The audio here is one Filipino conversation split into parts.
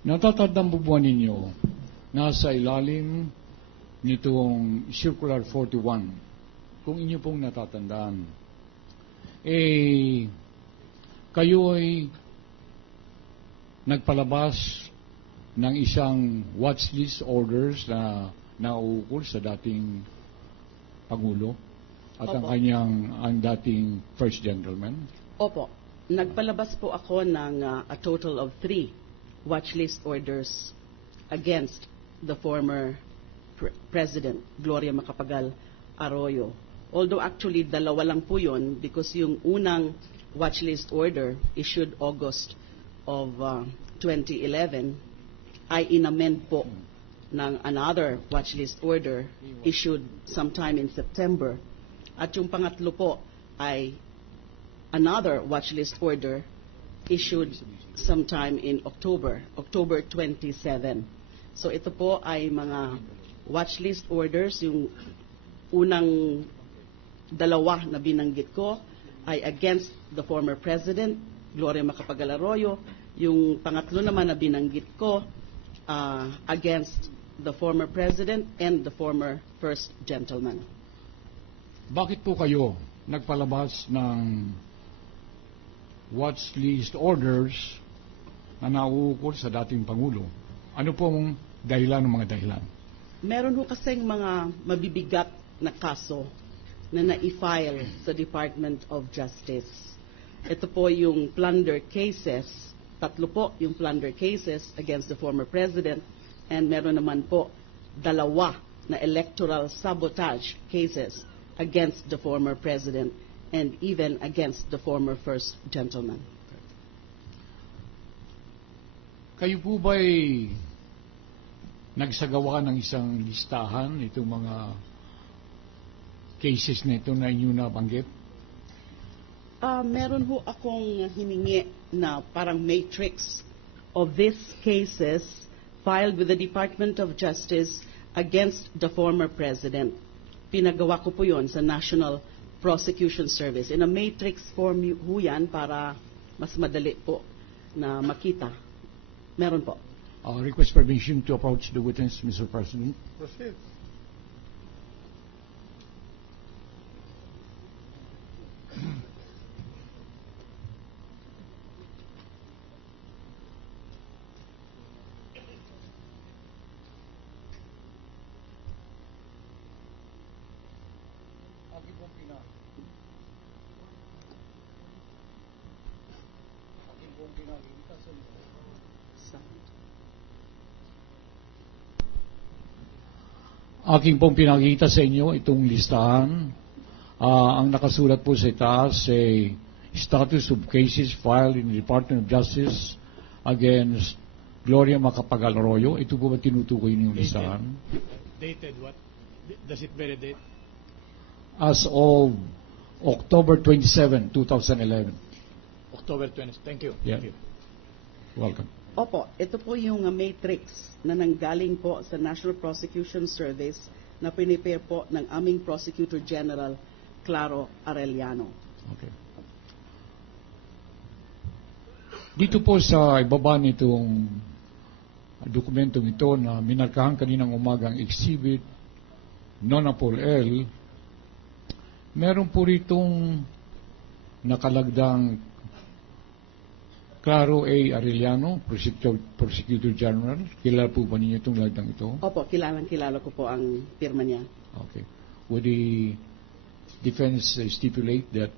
Natatandang bubuan ninyo, nasa ilalim nitong Circular 41, kung inyo pong natatandaan, kayo ay nagpalabas ng isang watch list orders na nauukol sa dating Pangulo at ang dating First Gentleman? Opo. Nagpalabas po ako ng a total of 3 watch list orders against the former President, Gloria Macapagal Arroyo. Although actually, 2 lang po yun because yung unang watch list order issued August of 2011 ay inamend po ng another watch list order issued sometime in September. At yung pangatlo po ay another watch list order issued sometime in October 27. So ito po ay mga watch list orders. Yung unang 2 na binanggit ko ay against the former President, Gloria Macapagal Arroyo. Yung pangatlo naman na binanggit ko, against the former President and the former First Gentleman. Bakit po kayo nagpalabas ng watch list orders na nauukol sa dating Pangulo? Ano pong dahilan ng mga dahilan? Meron ho kasing mga mabibigat na kaso na na-file sa Department of Justice. Ito po yung plunder cases. 3 po yung plunder cases against the former President, and meron naman po 2 na electoral sabotage cases against the former President and even against the former First Gentleman. Kayo po ba'y nagsagawa ng isang listahan itong mga cases na ito na inyo nabanggit? Meron ho akong hiningi na parang matrix of these cases filed with the Department of Justice against the former President. Pinagawa ko po yun sa National Prosecution Service. In a matrix form ho yan para mas madali po na makita. Meron po. Request permission to approach the witness, Mr. President. Proceed. Aking pong pinakita sa inyo itong listahan. Ang nakasulat po sa itaas ay status of cases filed in the Department of Justice against Gloria Macapagal Arroyo. Ito po ba tinutukoy niyo yung listahan? Dated what? Does it bear a date? As of October 27, 2011. October 20. Thank you. Yeah. Thank you. Welcome. Opo, ito po yung matrix na nanggaling po sa National Prosecution Service na pinipare po ng aming Prosecutor General, Claro Arellano. Okay. Dito po sa ibaba nitong dokumentong ito na minarkahan kaninang umagang Exhibit Nonapol L, meron po ritong nakalagdang Claro A. Arellano, Prosecutor General. Kilala po ba ninyo itong lagdang ito? Opo, kilala ko po ang pirma niya. Okay. Would the defense stipulate that...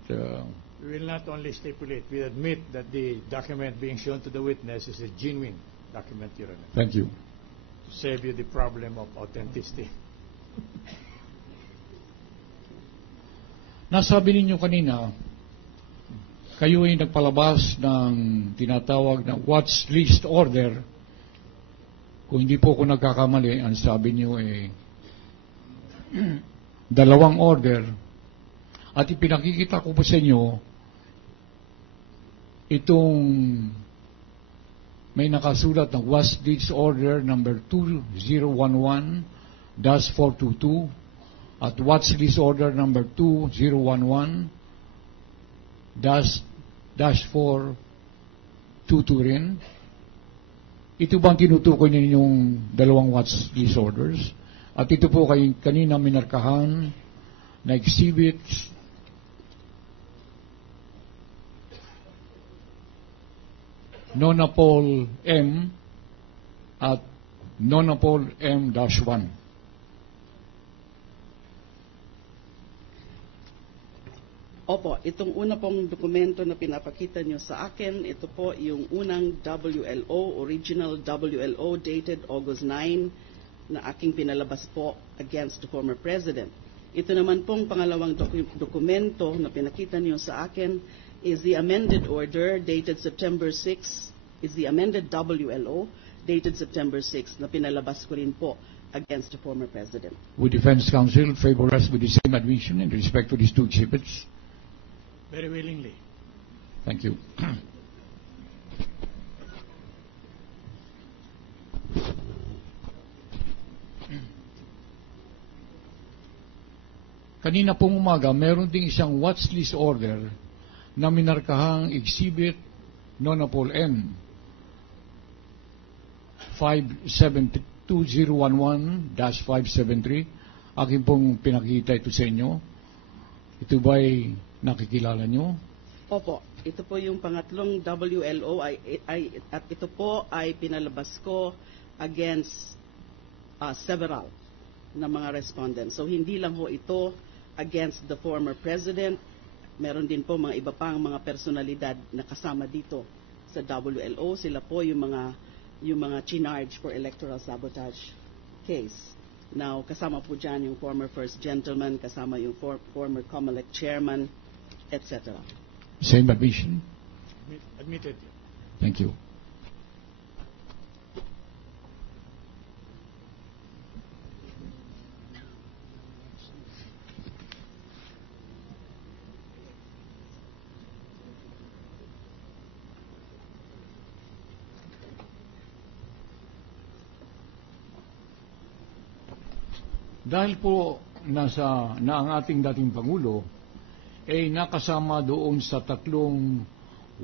We will not only stipulate, we admit that the document being shown to the witness is a genuine document, Your Honor. Thank you. To save you the problem of authenticity. Nasabi ninyo kanina, kayo ay nagpalabas ng tinatawag na watch list order. Kung hindi po ako nagkakamali, ang sabi niyo ay 2 order. At ipinakikita ko po sa inyo itong may nakasulat na watch list order number 2011-422 at watch list order number 2011-422 rin. Ito bang tinutukoy ninyong dalawang watch list orders? At ito po kay kanina minarkahan na exhibits Nonapol M at Nonapol M-1. Opo, itong una pong dokumento na pinapakita nyo sa akin, ito po yung unang WLO, original WLO dated August 9 na aking pinalabas po against the former president. Ito naman pong pangalawang dokumento na pinakita nyo sa akin is the amended order dated September 6, is the amended WLO dated September 6 na pinalabas ko rin po against the former president. Would Defense Counsel favor us with the same admission in respect to these two exhibits? Very willingly. Thank you. Kanina pong umaga, meron ding isang watch list order na minarkahang exhibit Nonapol M 2011-573. Akin pong pinakita ito sa inyo. Ito ba'y nakikilala nyo? Opo, ito po yung pangatlong WLO at ito po ay pinalabas ko against several na mga respondents. So hindi lang ho ito against the former president, meron din po mga iba pang mga personalidad na kasama dito sa WLO. Sila po yung mga chinarge for electoral sabotage case. Now, kasama po dyan yung former first gentleman, kasama yung former COMELEC chairman, etc. Same admission? Admitted. Thank you. Dahil po na ang ating dating Pangulo ay nakasama doon sa tatlong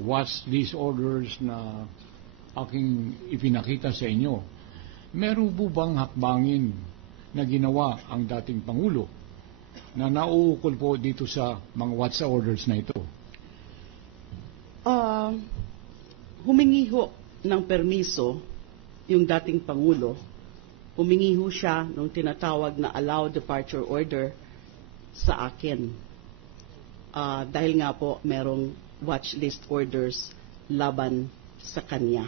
watch list orders na aking ipinakita sa inyo, meron po bang hakbangin na ginawa ang dating Pangulo na nauukol po dito sa mga watch orders na ito? Humingi ho ng permiso yung dating Pangulo. Humingi ho siya nung tinatawag na allowed departure order sa akin. Dahil nga po merong watch list orders laban sa kanya.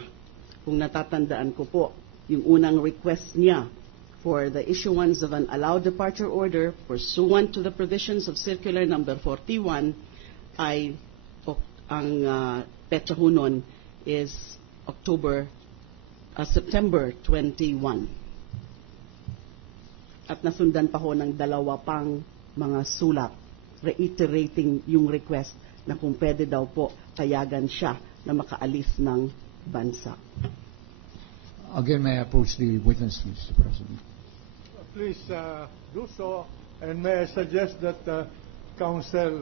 Kung natatandaan ko po, yung unang request niya for the issuance of an allowed departure order pursuant to the provisions of Circular Number 41 ay ang petsa ho nun is September 21. At nasundan pa ho ng dalawa pang mga sulat reiterating yung request na kung pwede daw po payagan siya na makaalis ng bansa. Again, may I approach the witness, Mr. President? Please do so, and may I suggest that counsel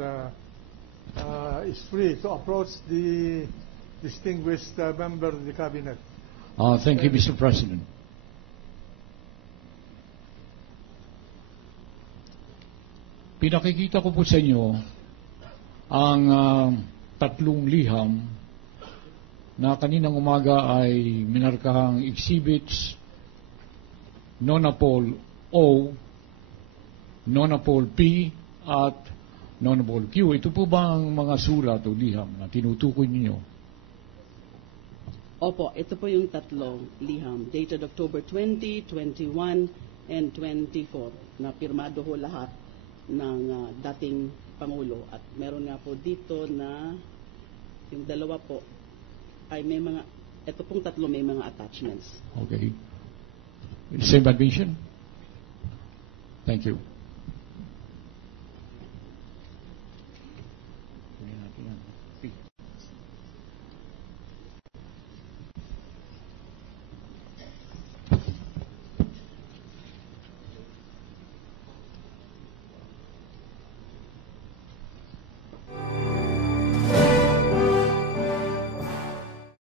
is free to approach the distinguished member of the cabinet. Thank you, Mr. President. Pinakikita ko po sa inyo ang tatlong liham na kaninang umaga ay minarkahang exhibits Nonapol O, Nonapol P, at Nonapol Q. Ito po ba ang mga sulat o liham na tinutukoy ninyo? Opo, ito po yung tatlong liham dated October 20, 21, and 24 na pirmado ho lahat ng dating Pangulo. At meron nga po dito na yung dalawa po ay may mga, ito pong tatlo may mga attachments. Okay. Same admission? Thank you.